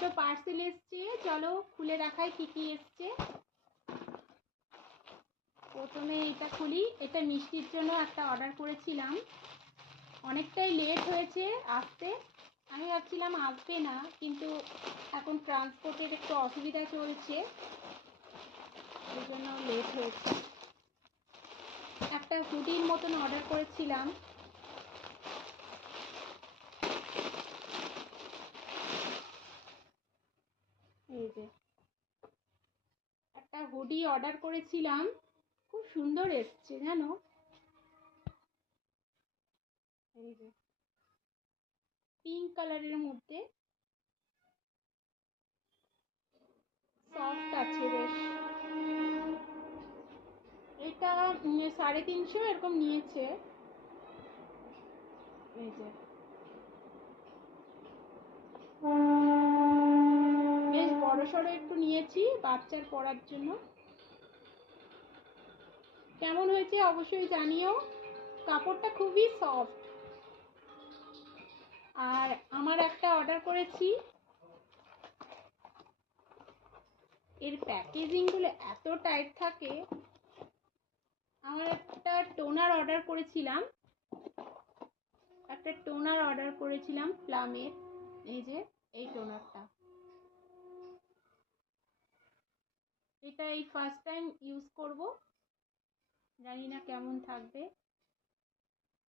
দুটো পার্সেল এসছে, চলো খুলে দেখাই কি কি এসছে। প্রথমে এটা খুলি। এটা মিষ্টির জন্য একটা অর্ডার করেছিলাম, অনেকটাই লেট হয়েছে আসতে। আমি ভাবছিলাম আসবে না, কিন্তু এখন ট্রান্সপোর্টের একটু অসুবিধা চলছে, ওই জন্য লেট হয়েছে। একটা হুডির মতন অর্ডার করেছিলাম, এই যে একটা হুডি অর্ডার করেছিলাম, খুব সুন্দর এসছে জানো। এই যে পিঙ্ক কালারের মধ্যে, সফট আছে বেশ। এটা 350 এরকম নিয়েছে। এই যে বেশ বড় সড়ো একটু নিয়েছি বাচ্চার পরার জন্য। কেমন হয়েছে অবশ্যই জানিও, কাপড়টা খুবই সফট। আর আমার একটা অর্ডার করেছি, এর প্যাকেজিংগুলো এত টাইট থাকে। আমার একটা টোনার অর্ডার করেছিলাম, প্লামের। এই যে এই টোনারটা, এটা এই ফার্স্ট টাইম ইউজ করব, জানি না কেমন থাকবে।